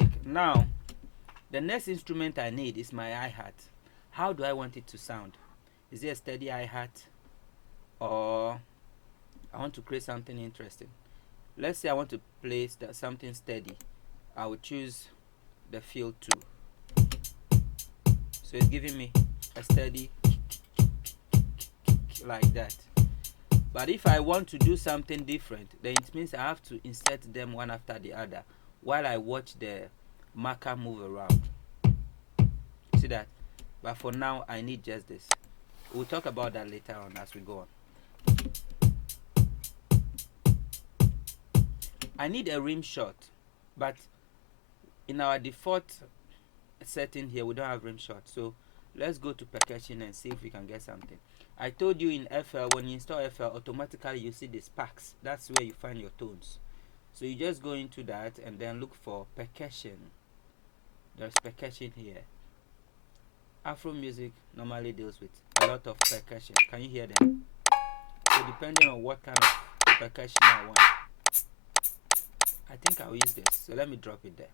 kick. Now the next instrument I need is my hi-hat. How do I want it to sound? Is it a steady hi-hat, or I want to create something interesting? Let's say I want to play something steady. I will choose the fill 2. So it's giving me a steady like that. But if I want to do something different, then it means I have to insert them one after the other while I watch the marker move around. See that? But for now I need just this. We'll talk about that later on as we go on. I need a rim shot, but in our default setting here we don't have rim shot. So let's go to percussion and see if we can get something. I told you in FL, when you install FL, automatically you see the sparks. That's where you find your tones. So you just go into that and then look for percussion. There's percussion here. Afro music normally deals with a lot of percussion. Can you hear them? So depending on what kind of percussion I want, I think I'll use this. So let me drop it there.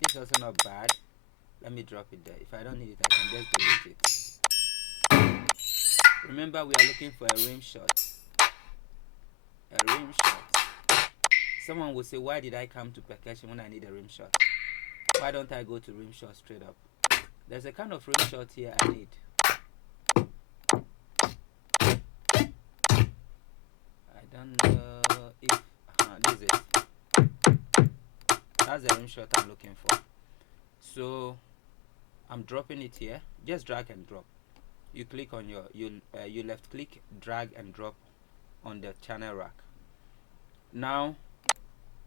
This is also not bad. Let me drop it there. If I don't need it, I can just delete it. Remember, we are looking for a rim shot. A rim shot. Someone will say, why did I come to percussion when I need a rim shot? Why don't I go to rim shot straight up? There's a kind of rim shot here I need. I don't know if this is it. That's the rim shot I'm looking for. So I'm dropping it here. Just drag and drop. You click on you left click, drag and drop on the channel rack. Now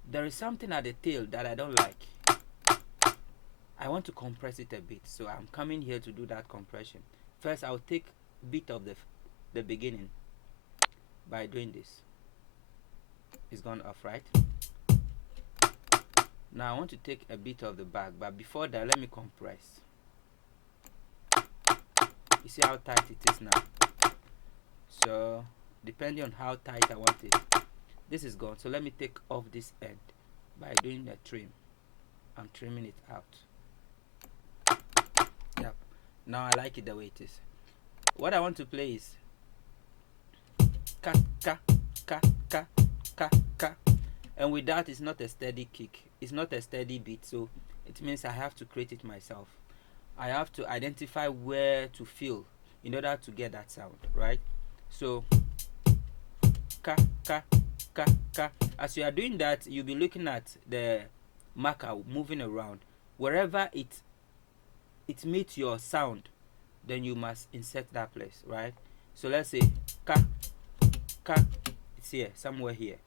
there is something at the tail that I don't like. I want to compress it a bit, so I'm coming here to do that compression. First I'll take a bit of the beginning by doing this. It's gone off, right? Now I want to take a bit of the back, but before that let me compress. You see how tight it is now? So depending on how tight I want it, this is gone. So let me take off this end by doing a trim. I'm trimming it out. Yep. Now I like it the way it is. What I want to play is ka ka ka ka ka ka, and with that, it's not a steady kick. It's not a steady beat, so it means I have to create it myself. I have to identify where to feel in order to get that sound, right? So ka ka ka ka. As you are doing that, you'll be looking at the marker moving around. Wherever it meets your sound, then you must insert that place, right? So let's say ka ka, it's here, somewhere here.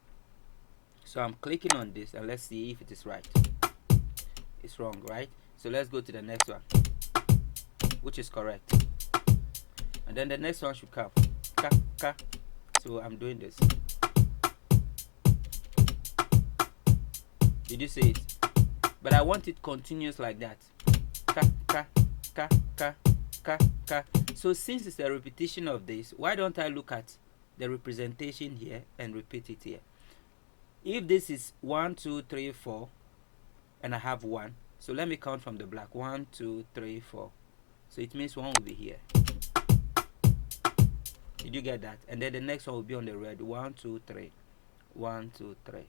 So I'm clicking on this and let's see if it is right. It's wrong, right? So let's go to the next one, which is correct. And then the next one should come ka ka. So I'm doing this. Did you see it? But I want it continuous like that. Ka ka ka ka ka ka. So since it's a repetition of this, why don't I look at the representation here and repeat it here? If this is 1 2 3 4 and I have 1, so let me count from the black. 1 2 3 4. So it means 1 will be here. Did you get that? And then the next one will be on the red. 1 2 3. 1 2 3.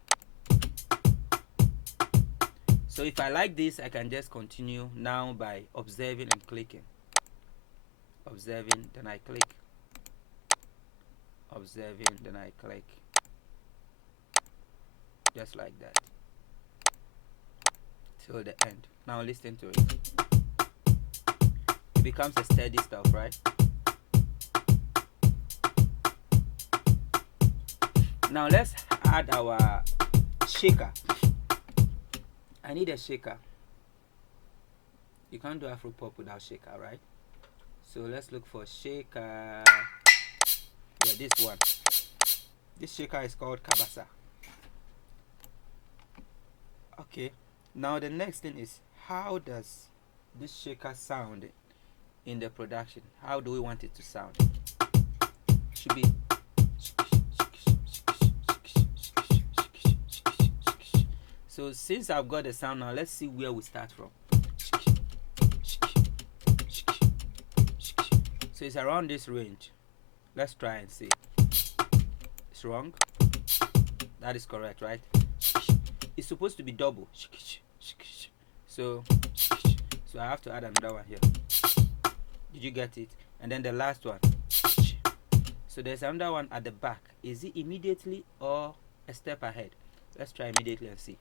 So if I like this, I can just continue now by observing and clicking. Observing, then I click. Observing, then I click. Just like that till the end. Now listen to it. It becomes a steady stuff, right? Now let's add our shaker. I need a shaker. You can't do Afro pop without shaker, right? So let's look for shaker. Yeah, this one. This shaker is called Kabasa. Okay, now the next thing is, how does this shaker sound in the production? How do we want it to sound? Should be So since I've got the sound now, let's see where we start from. So it's around this range. Let's try and see. It's wrong. That is correct, right? It's supposed to be double. So I have to add another one here. Did you get it? And then the last one. So there's another one at the back. Is it immediately or a step ahead? Let's try immediately and see.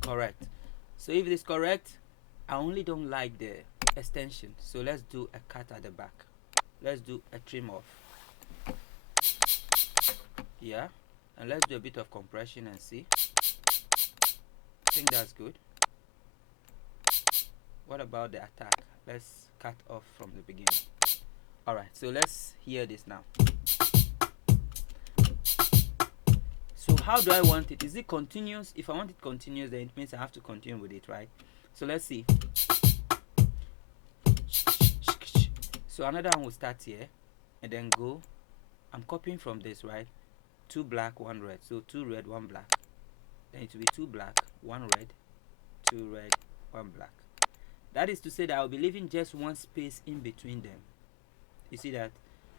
Correct. So if it is correct, I only don't like the extension. So let's do a cut at the back. Let's do a trim off. Yeah. And let's do a bit of compression and see. I think that's good. What about the attack? Let's cut off from the beginning. Alright, so let's hear this now. So how do I want it? Is it continuous? If I want it continuous, then it means I have to continue with it, right? So let's see. So another one will start here and then go. I'm copying from this, right? 2 black, 1 red. So 2 red, 1 black. Then it will be 2 black, 1 red, 2 red, 1 black. That is to say that I'll be leaving just one space in between them. You see that?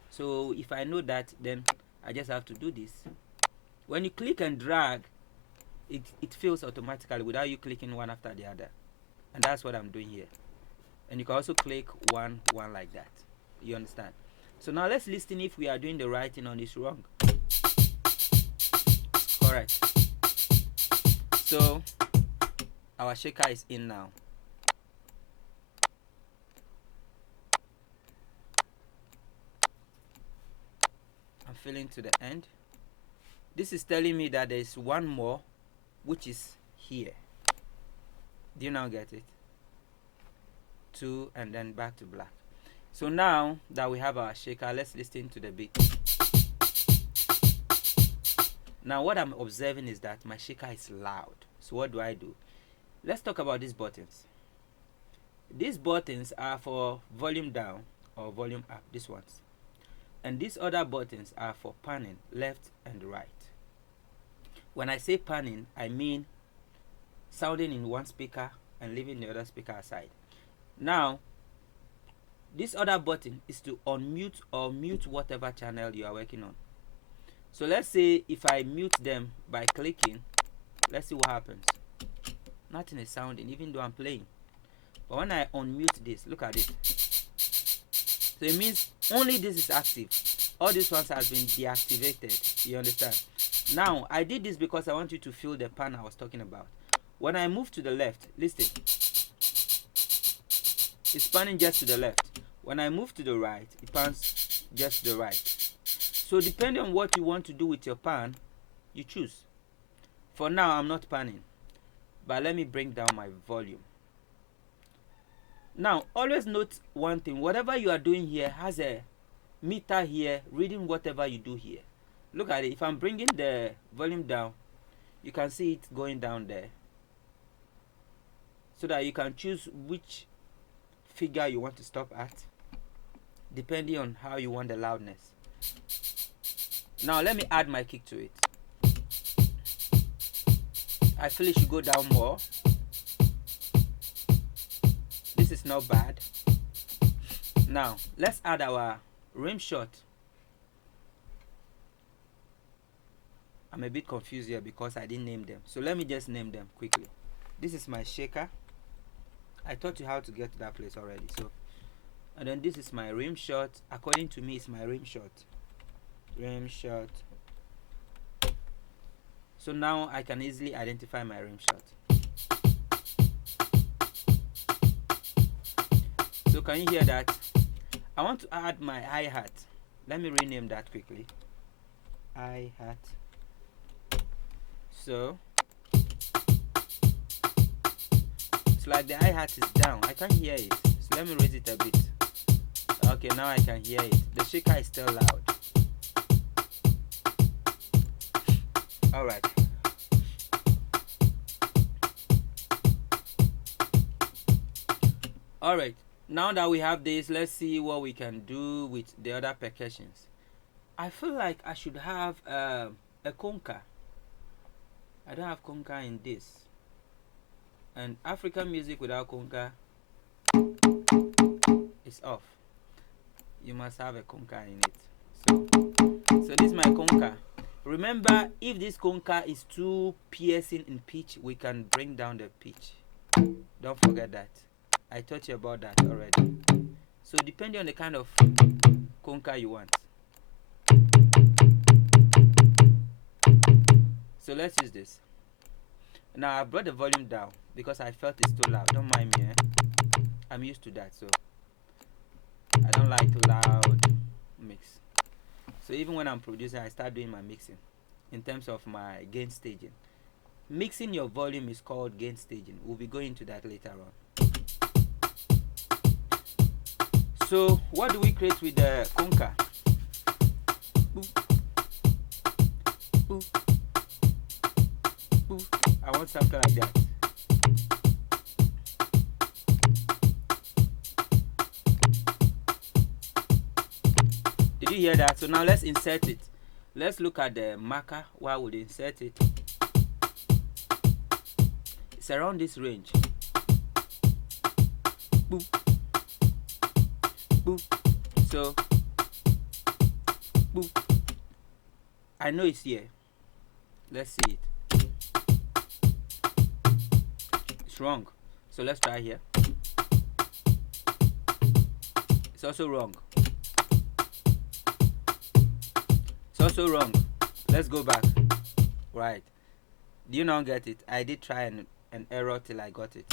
So if I know that, then I just have to do this. When you click and drag, it fills automatically without you clicking one after the other. And that's what I'm doing here. And you can also click one like that. You understand? So now let's listen if we are doing the right thing on this wrong. Correct. So our shaker is in now. I'm filling to the end. This is telling me that there is one more, which is here. Do you now get it? 2 and then back to black. So now that we have our shaker, let's listen to the beat. Now what I'm observing is that my shaker is loud. So what do? Let's talk about these buttons. These buttons are for volume down or volume up, these ones. And these other buttons are for panning left and right. When I say panning, I mean sounding in one speaker and leaving the other speaker aside. Now, this other button is to unmute or mute whatever channel you are working on. So let's say if I mute them by clicking, let's see what happens. Nothing is sounding even though I'm playing. But when I unmute this, look at it. So it means only this is active. All these ones has been deactivated. You understand? Now, I did this because I want you to feel the pan I was talking about. When I move to the left, listen. It's panning just to the left. When I move to the right, it pans just to the right. So depending on what you want to do with your pan, you choose. For now, I'm not panning. But let me bring down my volume. Now, always note one thing. Whatever you are doing here has a meter here reading whatever you do here. Look at it. If I'm bringing the volume down, you can see it going down there. So that you can choose which figure you want to stop at, depending on how you want the loudness. Now, let me add my kick to it. I feel it should go down more. This is not bad. Now, let's add our rim shot. I'm a bit confused here because I didn't name them. So let me just name them quickly. This is my shaker. I taught you how to get to that place already. So, and then this is my rim shot. According to me, it's my rim shot. Rim shot. So now I can easily identify my rim shot. So can you hear that? I want to add my hi-hat. Let me rename that quickly. Hi-hat. So it's like the hi-hat is down. I can't hear it. So let me raise it a bit. Okay, now I can hear it. The shaker is still loud. Alright. Alright. Now that we have this, let's see what we can do with the other percussions. I feel like I should have a conga. I don't have conga in this. And African music without conga is off. You must have a conga in it. So this is my conga. Remember, if this conga is too piercing in pitch, we can bring down the pitch. Don't forget that. I taught you about that already. So depending on the kind of conga you want. So let's use this. Now I brought the volume down because I felt it's too loud. Don't mind me, I'm used to that, so I don't like loud mix. So even when I'm producing, I start doing my mixing in terms of my gain staging. Mixing your volume is called gain staging. We'll be going into that later on. So what do we create with the conga? I want something like that. Did you hear that? So now let's insert it. Let's look at the marker while we insert it. It's around this range. Boop. Boop. So boop. I know it's here. Let's see it. It's wrong. So let's try here. It's also wrong. It's also wrong. Let's go back. Right. Do you not get it? I did try an error till I got it.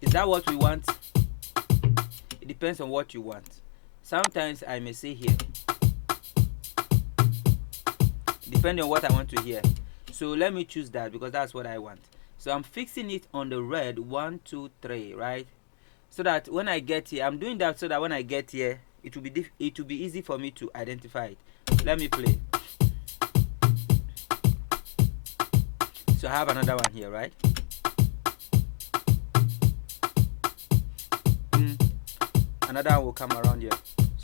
Is that what we want? It depends on what you want. Sometimes I may say here. Depending on what I want to hear. So let me choose that because that's what I want. So I'm fixing it on the red 1, 2, 3, right? So that when I get here, I'm doing that so that when I get here, it will be easy for me to identify it. Let me play. So I have another one here, right? Another one will come around here.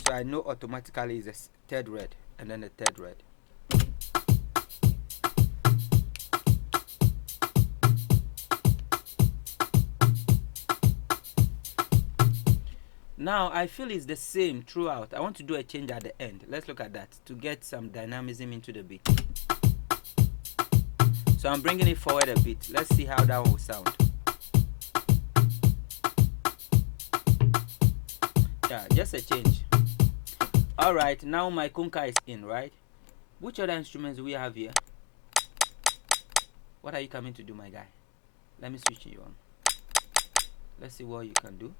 So I know automatically it's the third red and then the third red. Now I feel it's the same throughout. I want to do a change at the end. Let's look at that to get some dynamism into the beat. So I'm bringing it forward a bit. Let's see how that one will sound. Yeah, just a change. Alright, now my conga is in, right? Which other instruments do we have here? What are you coming to do, my guy? Let me switch you on. Let's see what you can do.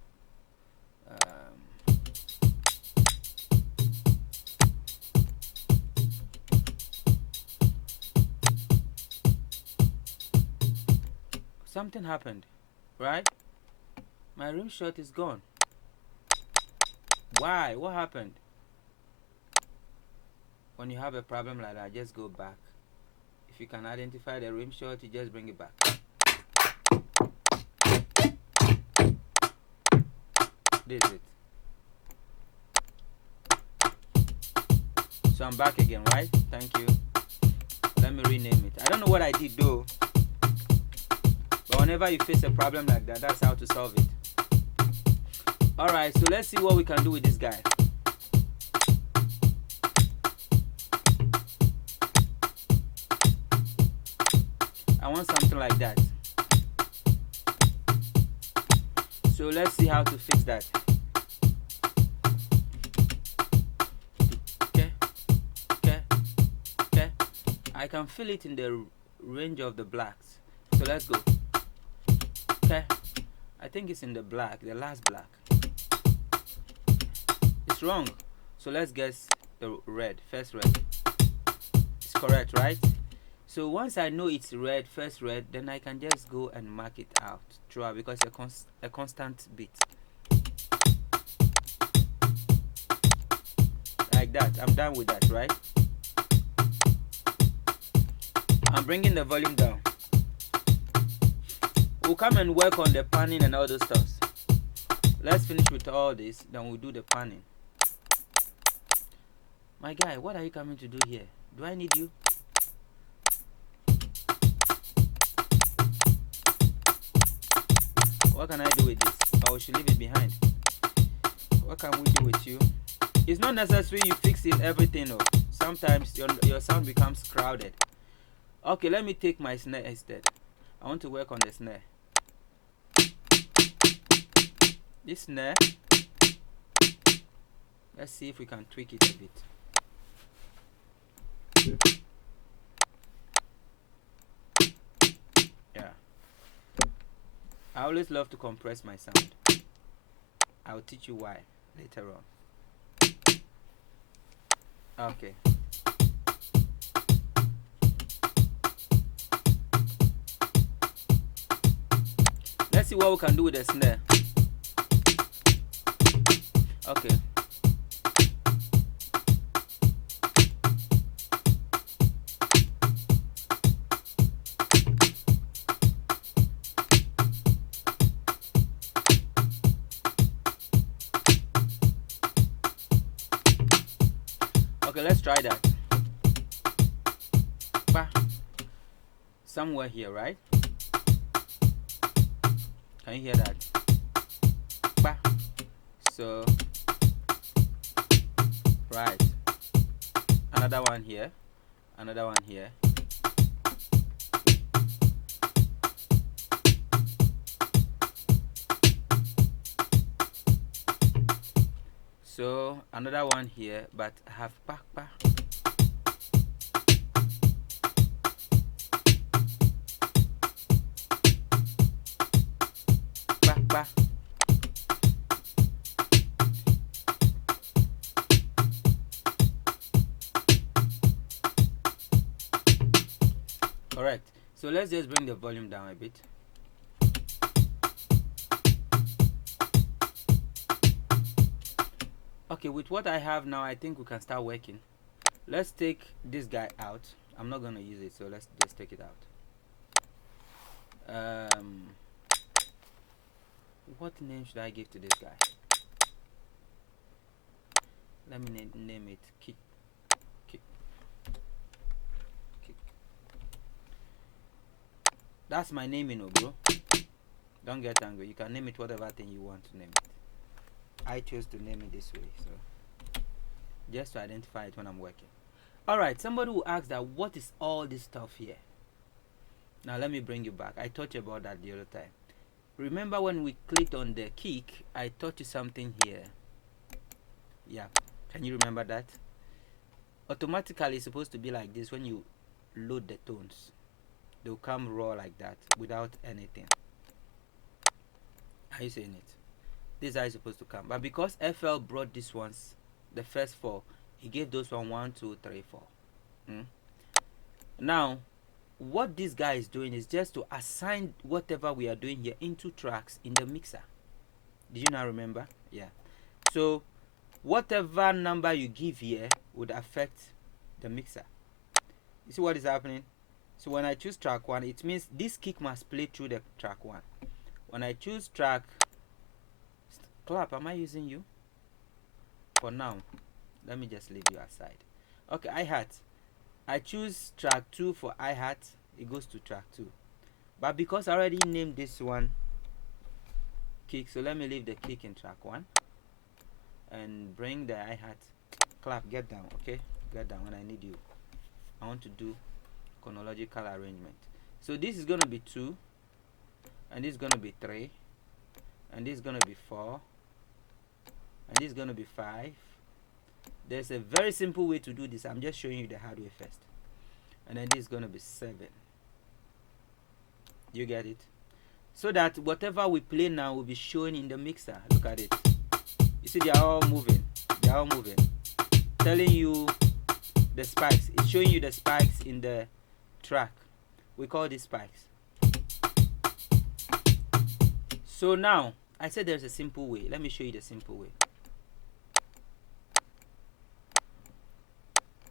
Something happened, right? My rim shot is gone. Why? What happened? When you have a problem like that, just go back. If you can identify the rim shot, you just bring it back. This is it. So I'm back again, right? Thank you. Let me rename it. I don't know what I did though. But whenever you face a problem like that, that's how to solve it. Alright, so let's see what we can do with this guy. I want something like that. So let's see how to fix that. Okay. I can feel it in the range of the blacks. So let's go. Okay. I think it's in the black, the last black. It's wrong. So let's guess the red, first red. It's correct, right? So once I know it's red, first red, then I can just go and mark it out throughout because it's a constant beat. Like that. I'm done with that, right? I'm bringing the volume down. We'll come and work on the panning and all those stuff. Let's finish with all this, then we'll do the panning. My guy, what are you coming to do here? Do I need you? What can I do with this? Oh, we should leave it behind. What can we do with you? It's not necessary you fix it everything. Oh. Sometimes your sound becomes crowded. Okay, let me take my snare instead. I want to work on the snare. This snare, let's see if we can tweak it a bit. Yeah. I always love to compress my sound. I'll teach you why later on. Okay. Let's see what we can do with the snare. Okay. Okay, let's try that. Somewhere here, right? Can you hear that? So, right. Another one here. Another one here. So, another one here, but have pa. Correct. So let's just bring the volume down a bit. Okay, with what I have now, I think we can start working. Let's take this guy out. I'm not gonna use it, so let's just take it out. What name should I give to this guy? Let me name it Kick. That's my name, you know, bro. Don't get angry. You can name it whatever thing you want to name it. I chose to name it this way, so just to identify it when I'm working. Alright, somebody will ask that what is all this stuff here? Now let me bring you back. I taught you about that the other time. Remember when we clicked on the kick, I taught you something here. Yeah, can you remember that? Automatically it's supposed to be like this when you load the tones. They'll come raw like that without anything. Are you saying it? These are supposed to come, but because FL brought these ones, the first four, he gave those 1, 2, 3, 4. Now what this guy is doing is just to assign whatever we are doing here into tracks in the mixer. Did you not remember? Yeah. So whatever number you give here would affect the mixer. You see what is happening? So when I choose track 1, it means this kick must play through the track 1. When I choose track clap, am I using you? For now, let me just leave you aside. Okay, hi-hat. I choose track 2 for hi-hat, it goes to track 2. But because I already named this one kick, so let me leave the kick in track 1 and bring the hi-hat. Clap, get down, okay? Get down when I need you. I want to do chronological arrangement. So this is gonna be 2, and this is gonna be 3, and this is gonna be 4, and this is gonna be 5. There's a very simple way to do this. I'm just showing you the hard way first. And then this is gonna be 7. You get it? So that whatever we play now will be shown in the mixer. Look at it. You see, they are all moving. They are all moving. Telling you the spikes. It's showing you the spikes in the track. We call these spikes. So now I said there's a simple way. Let me show you the simple way.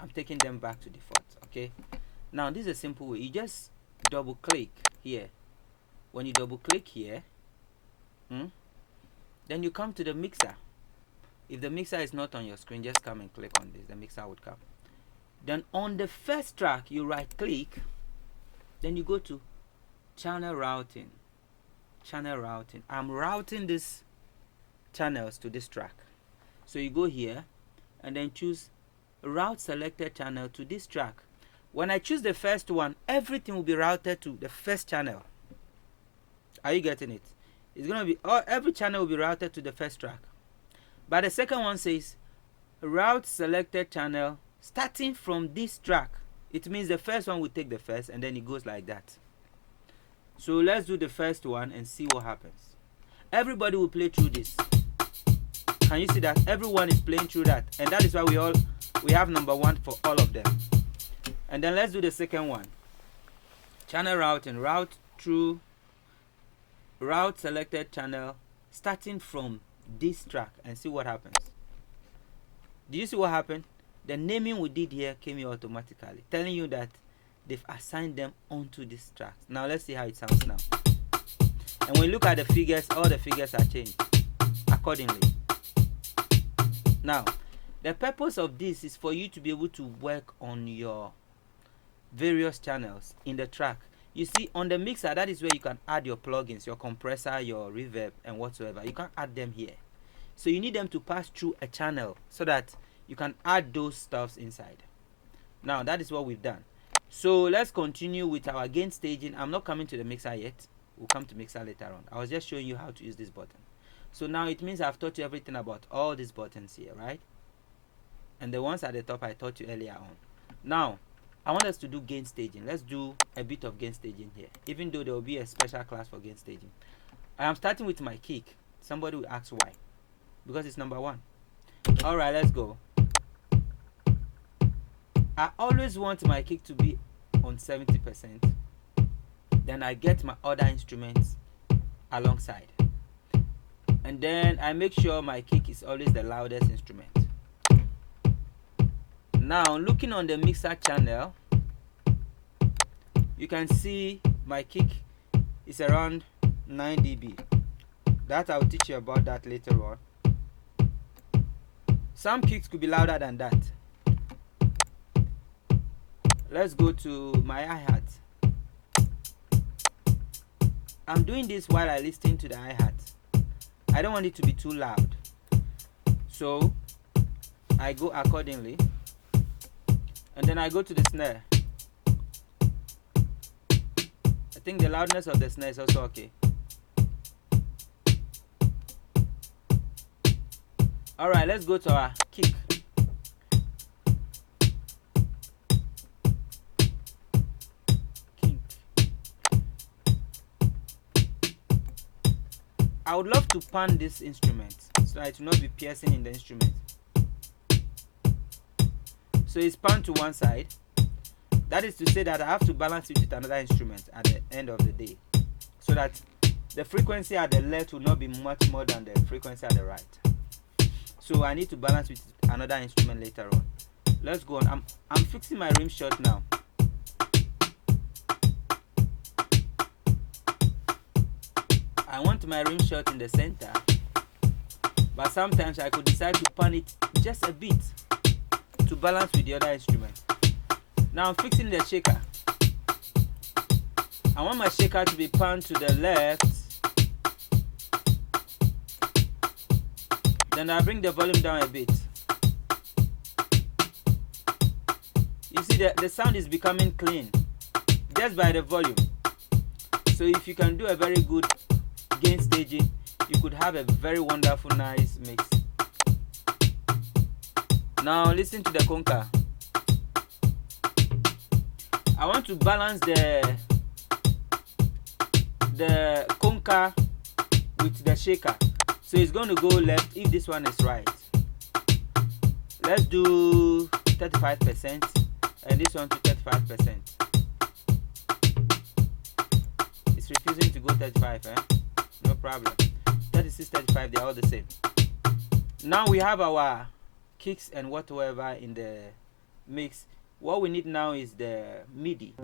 I'm taking them back to default. Okay, now this is a simple way. You just double click here. When you double click here, then you come to the mixer. If the mixer is not on your screen, just come and click on this. The mixer would come. Then on the first track, you right click, then you go to channel routing. channel routing. I'm routing these channels to this track. So you go here and then choose route selected channel to this track. When I choose the first one, everything will be routed to the first channel. Are you getting it? It's going to be, every channel will be routed to the first track. But the second one says route selected channel starting from this track. It means the first one will take the first, and then it goes like that. So let's do the first one and see what happens. Everybody will play through this. Can you see that? Everyone is playing through that, and that is why we have number 1 for all of them. And then let's do the second one. Channel routing, route through route selected channel starting from this track, and see what happens. Do you see what happened? The naming we did here came here automatically, telling you that they've assigned them onto this track. Now let's see how it sounds now. And when you look at the figures, all the figures are changed accordingly. Now, the purpose of this is for you to be able to work on your various channels in the track. You see, on the mixer, that is where you can add your plugins, your compressor, your reverb, and whatsoever. You can add them here. So you need them to pass through a channel so that you can add those stuffs inside. Now, that is what we've done. So let's continue with our gain staging. I'm not coming to the mixer yet. We'll come to mixer later on. I was just showing you how to use this button. So now it means I've taught you everything about all these buttons here, right? And the ones at the top I taught you earlier on. Now, I want us to do gain staging. Let's do a bit of gain staging here, even though there will be a special class for gain staging. I am starting with my kick. Somebody will ask why. Because it's number 1. Alright, let's go. I always want my kick to be on 70%. Then I get my other instruments alongside. And then I make sure my kick is always the loudest instrument. Now, looking on the mixer channel, you can see my kick is around 9 dB. That I'll teach you about that later on. Some kicks could be louder than that. Let's go to my hi-hat. I'm doing this while I listen to the hi-hat. I don't want it to be too loud. So I go accordingly. And then I go to the snare. I think the loudness of the snare is also okay. Alright, let's go to our kick. I would love to pan this instrument so that it will not be piercing in the instrument. So it's panned to one side. That is to say that I have to balance it with another instrument at the end of the day, so that the frequency at the left will not be much more than the frequency at the right. So I need to balance with another instrument later on. Let's go on. I'm fixing my rim shot now. I want my rim shot in the center, but sometimes I could decide to pan it just a bit to balance with the other instrument. Now I'm fixing the shaker. I want my shaker to be panned to the left. Then I bring the volume down a bit. You see that the sound is becoming clean just by the volume. So if you can do a very good gain staging, you could have a very wonderful, nice mix. Now listen to the conga. I want to balance the conga with the shaker. So it's going to go left if this one is right. Let's do 35% and this one to 35%. It's refusing to go 35, No problem. 36, 35, they're all the same. Now we have our kicks and whatever in the mix. What we need now is the MIDI.